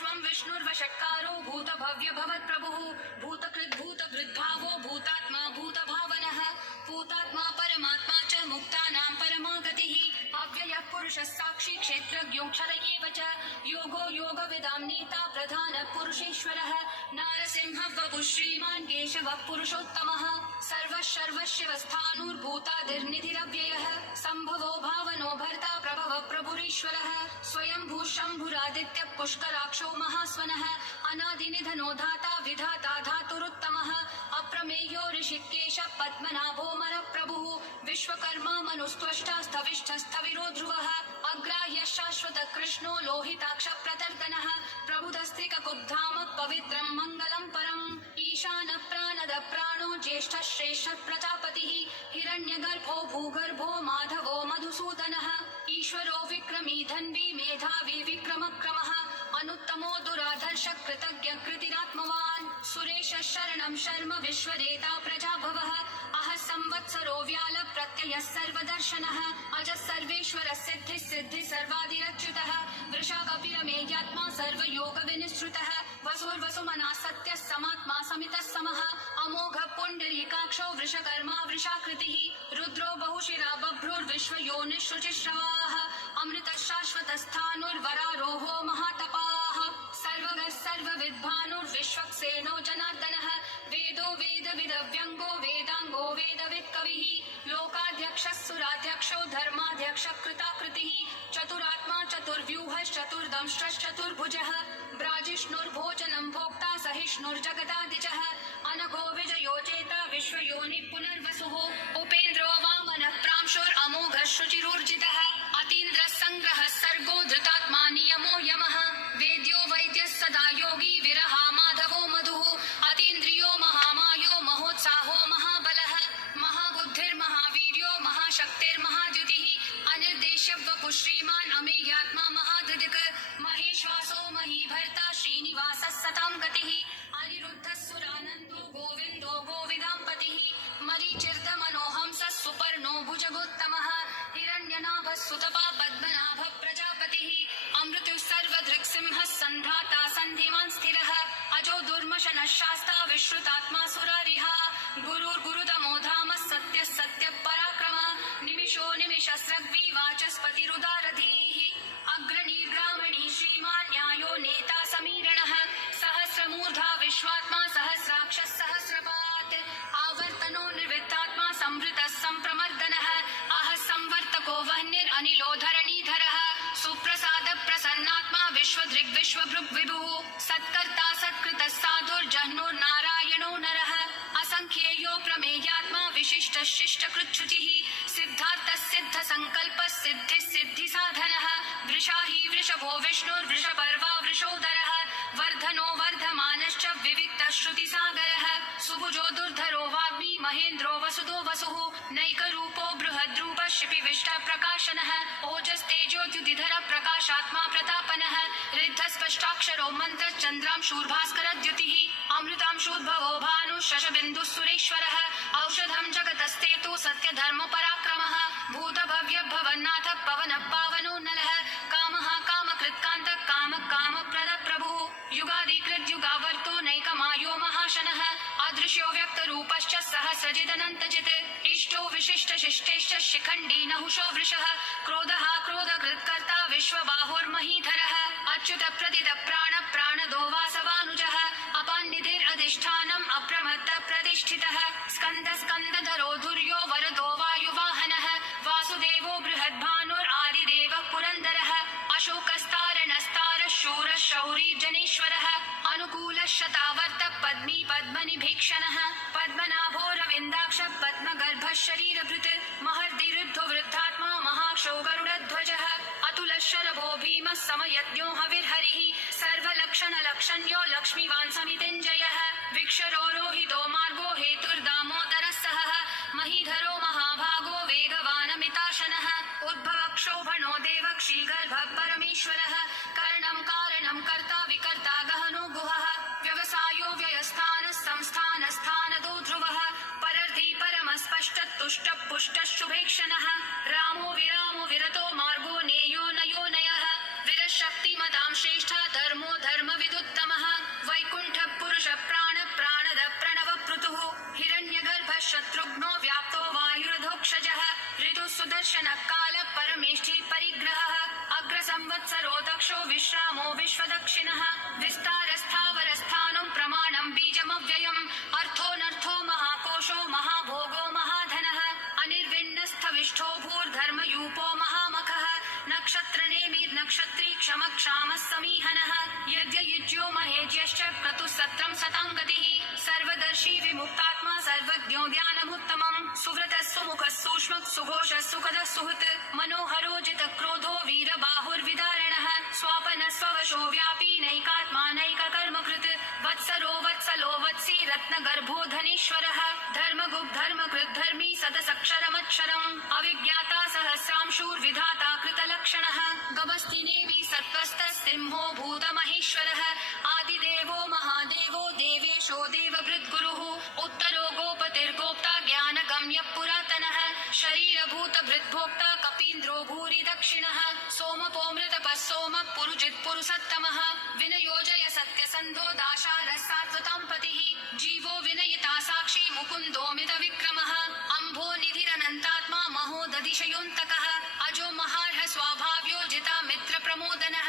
विश्वं विष्णुर्वषट्कारो भूतभव्य भवत्प्रभुः भूतकृद्भूतभृद्भावो भूतात्मा भूतभावनः भूतात्मा परमात्मा च मुक्तानां परमा गतिः अव्ययः पुरुषः साक्षी क्षेत्रज्ञोऽक्षर एव च योगो योगविदां नेता प्रधानः पुरुषेश्वरः नारसिंहः वपुः श्रीमान् केशवः पुरुषोत्तमः सर्वशर्वशिवस्थाणुर्भूतादिर्निधिरव्ययः सम्भवो भावनो भर्ता प्रभवः प्रभुरीश्वरः स्वयंभू शम्भुरादित्यः पुष्कराक्षो महास्वनः अनादिनिधनो धाता विधाता धातुरुत्तमः अप्रमेयो ऋषिकेशः पद्मनाभो मरप्रभुः विश्वकर्मा मनुस्त्वष्टा स्थविष्ठस्थविरो ध्रुवः अग्राह्यः शाश्वतः कृष्णो लोहिताक्ष प्रतर्दनः प्रबुधस्त्रिककुब्धाम पवित्रं मङ्गलं परम् ईशानः प्राणदः प्राणो ज्येष्ठः श्रेष्ठः प्रजापतिः हिरण्यगर्भो भूगर्भो माधवो मधुसूदनः ईश्वरो विक्रमी धन्वी मेधावी विक्रमक्रमः अनुत्तमो दुराधर्ष कृतज्ञ कृतिरात्मवान् सुरेशः शरणं शर्म विश्वरेता प्रजाभवः अह संवत्सरो व्याल प्रत्ययः सर्वदर्शनः अजः सर्वेश्वरः सिद्धिः सिद्धिः सर्वादिरच्युतः वृषाकपिरमेयात्मा सर्वयोग विनिश्रुतः वसुर्वसुमना सत्यः समात्मा समितः समः अमोघ पुण्डरीकाक्षो वृषकर्मा वृषाकृतिः रुद्रो बहुशिरा बभ्रुर्विश्वयोनिःशुचिश्रवाः अमृतः शाश्वतस्थाणुर्वरारोहो महातपाः सर्वगः सर्वविद्भानुर्विश्वक्सेनो जनार्दनः वेदो वेदविदव्यङ्गो वेदाङ्गो वेदवित्कविः लोकाध्यक्षः सुराध्यक्षो धर्माध्यक्षः कृताकृतिः चतुरात्मा चतुर्व्यूहश्चतुर्दंष्ट्रश्चतुर्भुजः ब्राजिष्णुर्भोजनं भोक्ता सहिष्णुर्जगदादिजः अनघो विजयो चेता विश्वयोनिः पुनर्वसुः उपेन्द्रो वामनः प्रांशुरमोघः शुचिरूर्जितः अतीन्द्रः सङ्ग्रहः सर्गो धृतात्मा नियमो यमः वेद्यो वैद्यः सदा योगी विरहा माधवो मधुः अतीन्द्रियो महामायो महोत्साहो महाबलः महाबुद्धिर्महावीर्यो महाशक्तिर्महाद्युतिः अनिर्देश्य वपुः श्रीमान् अमेयात्मा महादृक् महेश्वासो महीभर्ता श्रीनिवासः सतां गतिः अनिरुद्धः सुरानन्दो गोविन्दो गोविदाम्पतिः मरीचिर्दमनोहंसः सुपर्णो भुजगोत्तमः हिरण्यनाभः सुतपा पद्मनाभः प्रजापतिः अमृतुः सर्वदृक्सिंहः सन्धाता सन्धिमान् स्थिरः अजो दुर्मशनः शास्ता विश्रुतात्मा सुरारिः गुरुर्गुरुतमो धामः सत्यः सत्यः पराक्रमः निमिषो निमिषस्रग्वी वाचस्पतिरुदारधीः अग्रणी ब्राह्मणी श्रीमान् न्यायो नेता समीरणः सहस्रमूर्धा विश्वात्मा सहस्राक्षः सहस्रपात् आवर्तनो निर्वित्तात्मा संवृतः सम्प्रमर्दनः अह संवर्तको वह्निरनिलो धरणीधरः सुप्रसाद प्रसन्नात्मा विश्वदृग्विश्वभृग् विभुः सत्कर्ता सत्कृतः साधुर्जह्नुर्नारायणो नरः असंख्येयो प्रमेयात्मा विशिष्टः शिष्टकृच्छुचिः सिद्धार्थः सिद्धसङ्कल्पः सिद्धिः सिद्धिसाधनः वृषाही वृषभो विष्णुर्वृषपर्वा वृषोदरः वर्धनो वर्धमानश्च विविक्तः श्रुतिसागरः सुभुजो दुर्धरो वाग्मी महेन्द्रो वसुदो वसुः नैकरूपो बृहद्रूपः शिपिविष्टः प्रकाशनः ओजस्तेजोद्युतिधर प्रकाशात्मा प्रतापनः ऋद्धस्पष्टाक्षरो मन्त्रश्चन्द्रांशूर्भास्करद्युतिः अमृतांशूद्भवो भानुः शशबिन्दुः सुरेश्वरः औषधं जगतस्तेतु सत्यधर्मपराक्रमः भूतभव्यः भवन्नाथः पवनः पावनो नलः कामः कामकृत्कान्तः कामः कामप्रदः प्रभुः युगादिकृद्युगावर्तो नैकमायो महाशनः अदृश्यो व्यक्तरूपश्च सहस्रजिदनन्तजित् इष्टो विशिष्टशिष्टेश्च शिखण्डी नहुषो वृषः क्रोधः क्रोधकृत्कर्ता विश्वबाहुर्महीधरः अच्युत प्रदित प्राण प्राणदो वासवानुजः अपान्निधिरधिष्ठानम् अप्रमत्त प्रतिष्ठितः स्कन्द स्कन्दधरो धुर्यो वरदो वायुवाहनः वासुदेवो बृहद्भानुरादिदेवः पुरन्दरः अशोकस्तारणस्तारः शूरः शौरी जनेश्वरः अनुकूलः शतावर्त पद्मी पद्मनिभीक्षणः पद्मनाभो रविन्दाक्ष पद्मगर्भः शरीरभृत् महर्दिरुद्धो वृद्धात्मा महाक्षो गरुडध्वजः अतुलः शरभो भीमः समयज्ञो हविर्हरिः सर्वलक्षणलक्षण्यो लक्ष्मीवान् समितिञ्जयः विक्षरो रोहितो मार्गो हेतुर्दामोदरः सहः महीधरो महाभागो वेगवानमिताशनः उद्भवक्षोभणो देवक्षीगर्भः परमेश्वरः करणं कारणं कर्ता विकर्ता गहनो गुहः व्यवसायो व्ययस्थानः संस्थानस्थानदो ध्रुवः परर्धि परमस्पष्टतुष्टः पुष्टः शुभेक्षणः रामो विरतो मार्गो नेयो नयो नयः विरशक्तिमतां श्रेष्ठा धर्मो धर्म विश्वाक्षो विश्रामो विश्वदक्षिणः विस्तारस्थावरस्थानं प्रमाणं बीजमव्ययम् अर्थोऽनर्थो महाकोशो महाभोगो महाधनः अनिर्विण्णस्थविष्ठो भूर्धर्मयूपो महामखः नक्षत्रनेमिर्नक्षत्री क्षमक्षामः समीहनः यज्ञयुज्यो महेज्यश्च क्रतुसत्रं सतां गतिः सर्वदर्शी विमुक्तात्मा सर्वज्ञो ज्ञानमुत्तमम् सुव्रतः सुमुखः सूक्ष्मः सुघोषः सुखदः सुहृत् मनोहरो जितक्रोधो वीरबाहुर्विदारणः स्वापनः स्ववशो व्यापी नैकात्मा नैककर्मकृत् वत्सरो वत्सलो वत्सी रत्नगर्भो धनीश्वरः धर्मगुप् धर्मकृत् धर्मी सतसक्षरमक्षरम् अविज्ञाता सहस्रांशूर्विधाता कृतलक्षणः गमस्तिनेमि सत्त्वस्तसिंहो भूतमहेश्वरः आदिदेवो महादेवो देवेशो देवभृद्गुरुः उत्तरो गोपतिर्गोप्ता ज्ञानगम्यः पुरातनः शरीरभूतभृद्भोक्ता कपीन्द्रो भूरि दक्षिणः सोमपोमृतपः सोमः पुरुजित्पुरुषत्तमः विनयोजय सत्यसन्धो दाशारः सात्वतां पतिः जीवो विनयिता साक्षी मुकुन्दोमितविक्रमः अम्भो निधिरनन्तात्मा महोदधिशयोऽन्तकः अजो महार्ह स्वाभाव्यो जिता मित्रप्रमोदनः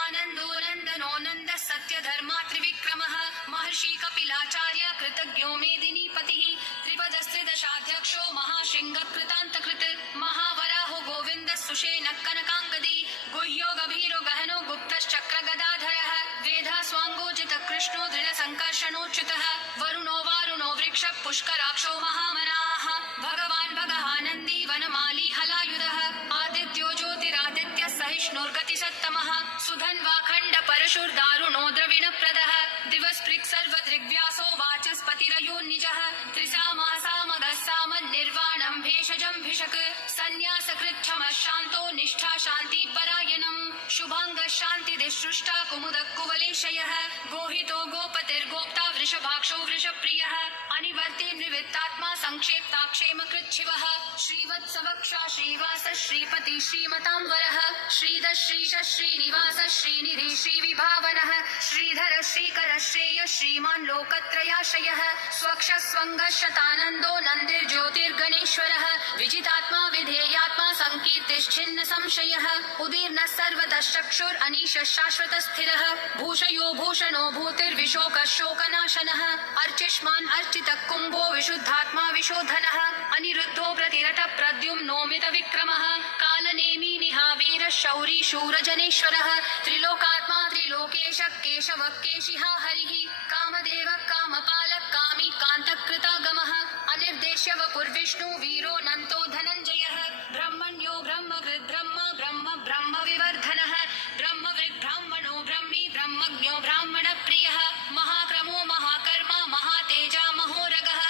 आनन्दो नन्दनो नन्दः सत्यधर्मा त्रिविक्रमः महर्षि कपिलाचार्य कृतज्ञो मेदिनीपतिः त्रिपदस्त्रिदशाध्यक्षो महाशृङ्गकृतान्तकृत् महावराहो गोविन्दः सुषेणः कनकाङ्गदी गुह्यो गभीरो गहनो गुप्तश्चक्रगदाधरः वेधा स्वाङ्गोजितकृष्णो दृढसङ्कर्षणोच्युतः वरुणो वारुणो वृक्षः पुष्कराक्षो महामनाः भगवान् भगहानन्दी वनमाली हलायुधः आदित्यो ज्योतिरादित्यः सहिष्णुर्गतिसत्तमः सुधन्वाखण्ड परशुर्दारुणो द्रविणप्रदः दिवस्पृक् सर्वदृग्व्यासो वाचस्पतिरयोन्निजः त्रिसामासामगः सामन्निर्वाणं भेषजं भिषक् सन्न्यासकृच्छमः शान्तो निष्ठा शान्तिपरायणम् शुभाङ्गः शान्तिदिसृष्टा कुमुदः कुवलेशयः गोहितो गोपतिर्गोप्ता वृषभाक्षो वृषप्रियः अनिवर्ति निवृत्तात्मा संक्षेप्ताक्षेमकृच्छिवः श्रीवत्सवक्षा श्रीवास श्रीपति श्रीमताम्बरः श्रीधर श्रीश श्रीनिवास श्रीनिधि श्रीविभावनः श्रीधर श्रीकर श्रेय श्रीमान् लोकत्रयाश्रयः स्वक्ष स्वङ्गः शतानन्दो नन्दिर्ज्योतिर्गणेश्वरः विजितात्मा विधेयात्मा संकीर्तिश्छिन्न संशयः उदीर्णः सर्वतः चक्षुरनीशः शाश्वतस्थिरः भूषयो भूषणो भूतिर्विशोकः शोकनाशनः अर्चिष्मान् अर्चितः कुम्भो विशुद्धात्मा विशोधनः अनिरुद्धो प्रतिरतः प्रद्युम्नोमितविक्रमः कालनेमी निहावीरः शौरी शूरजनेश्वरः त्रिलोकात्मा त्रिलोकेशः केशवः केशिहा हरिः कामदेवः कामपालः कामी कान्तकृतागमः अनिर्देश्य वपुर्विष्णु वीरो नन्तो धनञ्जयः ब्रह्मण्यो ब्रह्मकृद् ब्रह्म ब्रह्म ब्रह्मविवर्धनः ब्रह्मवृद् ब्राह्मणो ब्रह्मी ब्रह्मज्ञो ब्राह्मणप्रियः महाक्रमो महाकर्मा महातेजा महोरगः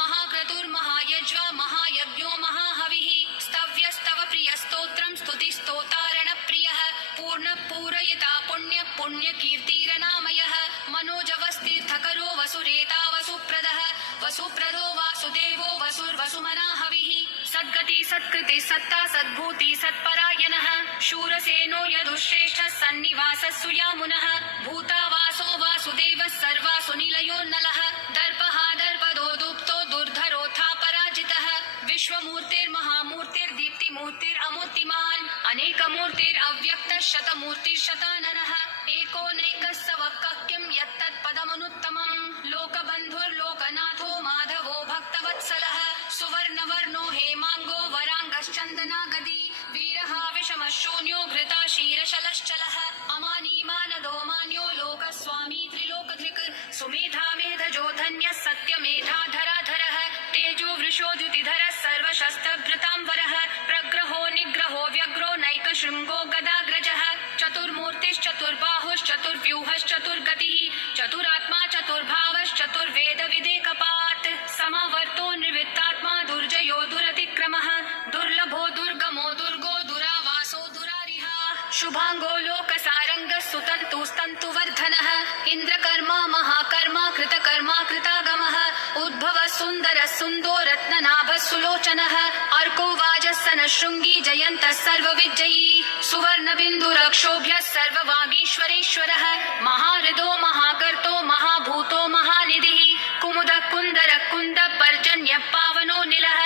महाक्रतुर्महायज्वा महायज्ञो महाहविः स्तव्यस्तव प्रियस्तोत्रं स्तुतिस्तोतारणप्रियः पूर्णपूरयिता पुण्य पुण्यकीर्तिरनामयः मनोजवस्तीर्थकरो वसुरेता वसुप्रदः वसुप्रदो वासुदेवो वसुर्वसुमनाहविः सद्गति सत्कृति सत्ता सद्भूति सत्परायणः शूरसेनो यदुश्रेष्ठः सन्निवासः सुयामुनः भूतावासो वासुदेवः सर्वासु निलयो नलः दर्पः दर्पदो दुप्तो दुर्धरोऽथा पराजितः विश्वमूर्तिर्महामूर्तिर्दीप्तिमूर्तिरमूर्तिमान् अनेकमूर्तिरव्यक्तः शतमूर्तिर्शताननः एको नैकः स वक्किं यत्तत्पदमनुत्तमम् लोकबन्धुर्लोकनाथो माधवो भक्तवत्सलः सुवर्णवर्णो हेमाङ्गो वराङ्गश्चन्दनागदी वीरः विषमः शून्यो घृता क्षीरशलश्चलः अमानी मानदो मान्यो लोकस्वामी त्रिलोकधृक् सुमेधा मेधजो धन्यः सत्यमेधाधराधरः तेजो वृषो द्युतिधरः सर्वशस्त्रभृताम्बरः प्रग्रहो निग्रहो व्यग्रो नैकशृङ्गो गदाग्रजः चतुर्मूर्तिश्चतुर्बाहुश्चतुर्व्यूहश्चतुर्गतिः चतुरात्मा चतुर्भावश्चतुर्वेदविदेकपात् समावर्तो निवृत्तात्मा दुर्जयो दुरतिक्रमः दुर्लभो दुर्गमो दुर्गो दुरावासो दुरारिहा शुभाङ्गो लोकसारङ्गः सुतन्तुस्तन्तुवर्धनः इन्द्रकर्मा महाकर्मा कृतकर्मा कृतागमः उद्भवः सुन्दरः सुन्दो रत्ननाभः सुलोचनः अर्को वाजस्सनः शृङ्गी जयन्तः सर्वविजयी सुवर्णबिन्दुरक्षोभ्यः सर्ववागीश्वरेश्वरः महाहृदो महाकर्तो महाभूतो महानिधिः कुमुदः कुन्दरः कुन्दः पर्जन्यः पावनो निलः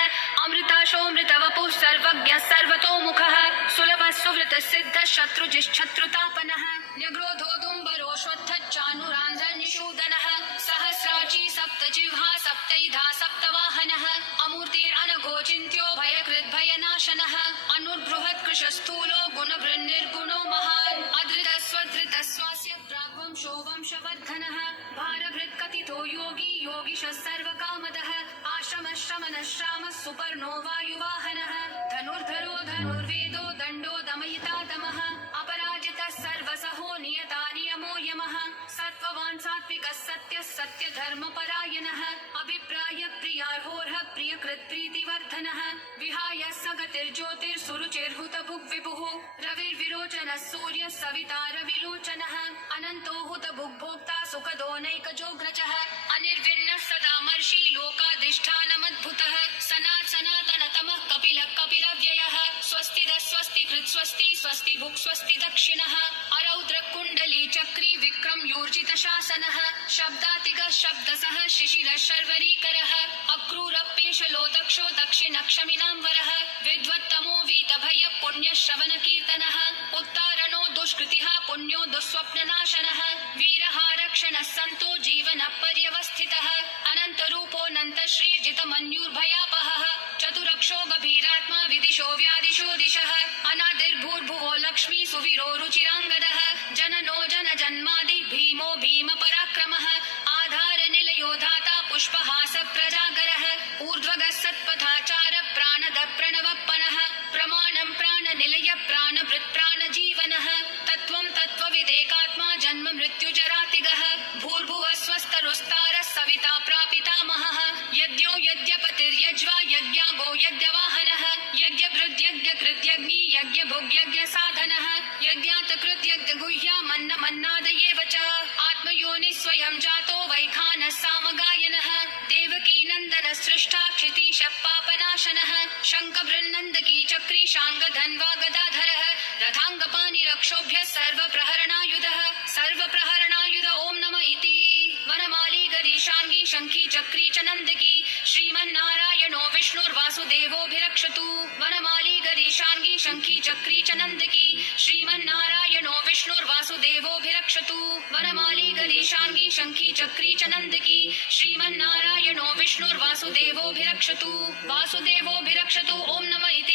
अमृताशोऽमृतवपुः सर्वज्ञः सर्वतोमुखः सुलभः सुवृतः सिद्ध शत्रुजिश्शत्रुतापनः न्यग्रोधोदुम्बरोऽश्वत्थश्चानुरान्ध्रनिषूदनः सहस्राची सप्तजिह्वा सप्तैधा सप्तवाहनः अमूर्तिरनघोचिन्त्यो भयकृद्भयनाशनः अनुर्बृहत्कृशस्थूलो गुणभृन्निर्गुणो महान् अधृतस्वधृतस्वास्य प्राग्वंशो वंशवर्धनः भारभृत्कथितो योगी योगिशः सर्वकामदः आश्रमश्रमनश्रामः सुपर्णो वायुवाहनः धनुर्धरो धनुर्वेदो दण्डो दमयिता दमः अपराजितः सर्वसहो नियता नियमो यमः सत्त्ववान् सात्विकः सत्यः सत्यधर्मपरायणः अभिप्राय प्रियार्होर्ह प्रियकृत्प्रीतिवर्धनः विहाय सगतिर्ज्योतिर्सुरुचिर्हुतभुग्विभुः रविर्विरोचनः सूर्यः सविता रविलोचनः अनन्तो हुतभुग्भोक्ता सुखदो नैकजोग्रजः अनिर्विण्णः सदा मर्षि लोकाधिष्ठानमद्भुतः सनातनतमः कपिलः कपिलव्ययः स्वस्तिदः स्वस्तिकृत् स्वस्ति स्वस्ति भुक् स्वस्ति दक्षिणः अरौद्रकुण्डली चक्री विक्रम यूर्जितशासनः शब्दातिगः शब्दसः शिशिरः शर्वरीकरः अक्रूरप्येशलो दक्षो दक्षिणक्षमिनाम्बरः विद्वत्तमो वीतभयः पुण्यश्रवणकीर्तनः उत्तारणो दुष्कृतिः पुण्यो दुःस्वप्ननाशनः वीरः रक्षणः सन्तो जीवनः पर्यवस्थितः अनन्तरूपोऽनन्तश्रीर्जितमन्युर्भयापहः चतुरक्षो गभीरात्मा विदिशो व्यादिशो दिशः अनादिर्भूर्भुवो लक्ष्मी सुवीरो रुचिराङ्गदः जननो जनजन्मादि भीमो भीमपराक्रमः आधारनिलयो धाता पुष्पहास प्रजागरः ऊर्ध्वगः सत्पथाचार प्राणद प्रणवप्पनः प्रमाणं प्राणनिलय प्राणभृत् प्राणजीवनः तत्त्वं तत्त्वविदेकात्मा जन्म मृत्युजरातिगः भूर्भुवः स्वस्तरुस्तारः सविता प्रापितामहः यज्ञो यज्ञपतिर्यज्वा यज्ञागो यज्ञवाहनः यज्ञभृद्यज्ञकृत्यग्नि यज्ञभुग्यज्ञसाधनः यज्ञातकृत्यज्ञगुह्यामन्नमन्नादयेव च आत्मयोनि स्वयं जातो वैखानः सामगायनः देवकी नन्दनः सृष्टा क्षितीशः पापनाशनः शङ्खबृन्नन्दकी चक्री शाङ्गधन्वा गदाधरः रथाङ्गपाणिरक्षोभ्यः सर्वप्रहरणायुधः सर्वप्रहरणायुध ॐ नमः इति वनमाली गरीशाङ्गी शङ्खी चक्री च नन्दकी श्रीमन्नारायणो विष्णुर्वासुदेवोऽभिरक्षतु वनमाली गरीशाङ्गी शङ्खी चक्री च नन्दकी श्रीमन्नारायणो विष्णुर्वासुदेवोऽभिरक्षतु वनमाली गरीशाङ्गी शङ्खी चक्री च नन्दकी श्रीमन्नारायणो विष्णुर्वासुदेवोऽभिरक्षतु वासुदेवोऽभिरक्षतु ॐ नमः इति